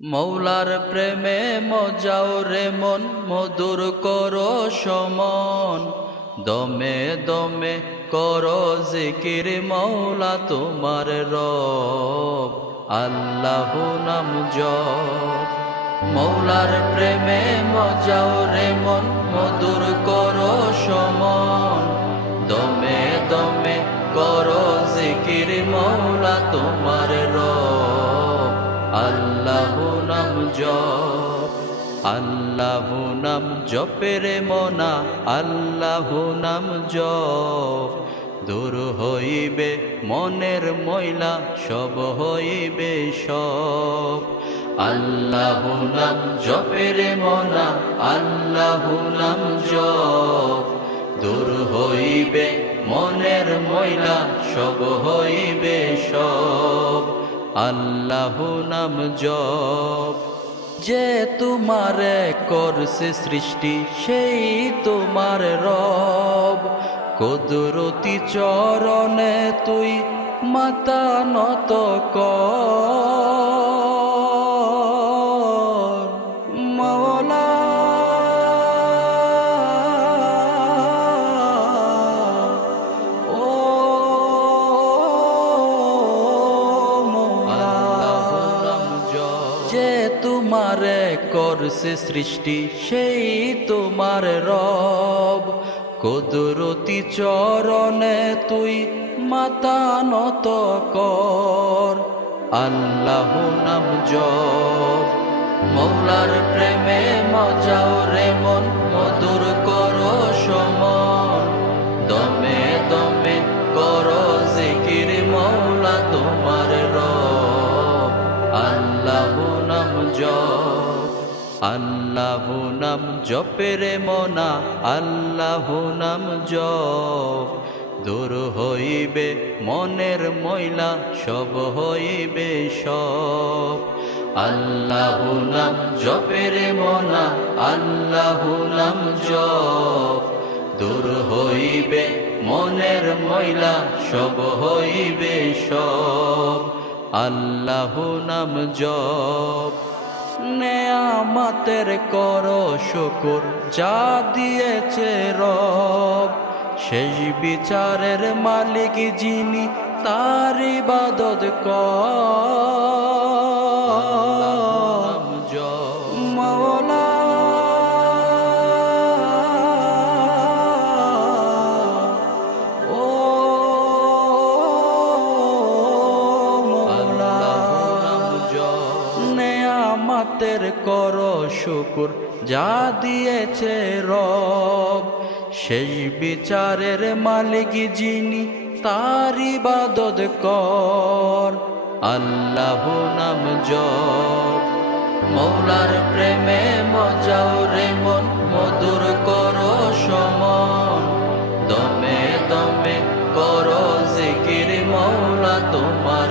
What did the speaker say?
মৌলার প্রেমে মজাও রে মন, মধুর করো সমন। দমে দমে করো জিকির মৌলা তোমার রব, আল্লাহ নাম জপ। মৌলার প্রেমে মজাও রে মন, মধুর করো সমন। দমে দমে করো জিকির মৌলা তোমার রব, আল্লাহ জপ। আল্লাহ নাম জপের মনা, আল্লাহ নাম জপ। দূর হইবে মনের ময়লা, সব হইবে সব। আল্লাহ নাম জপের মনা, আল্লাহ নাম জপ। দূর হইবে মনের ময়লা, সব হইবে সব। আল্লাহ নাম জপ। যে তোমার করছে সৃষ্টি সেই তোমার রব। কদরতি চরণে তুই মাতা নত কর। তোমারে করছে সৃষ্টি, সেই তোমার রব। কদরতি চরণে তুই মাতা নত কর। আল্লাহ নাম জপ। মৌলার প্রেমে মজাও রে মন, মধুর কর সমন। দমে দমে করো জিকির মৌলা তোমার রব। আল্লাহ জপ। আল্লাহ নাম জপের মনা, আল্লাহ নাম জপ। দূর হইবে মনের ময়লা, সব হইবে সব। আল্লাহ নাম জপের মনা, আল্লাহ নাম জপ। দূর হইবে মনের ময়লা, সব হইবে সব। আল্লাহ নাম জপ। নেয়ামাতের কর শুকুর যা দিয়েছে রব। সেই বিচারের মালিক যিনি তার ইবাদত কর। নিয়ামতের কর শুকুর, যা দিয়েছে রব। সেই বিচারের মালিক যিনি তারি বাদত কর। আল্লাহ নাম জপ। মৌলার প্রেমে মজাও রে মন, মধুর কর সমন। দমে দমে কর জিকির মৌলা, তোমার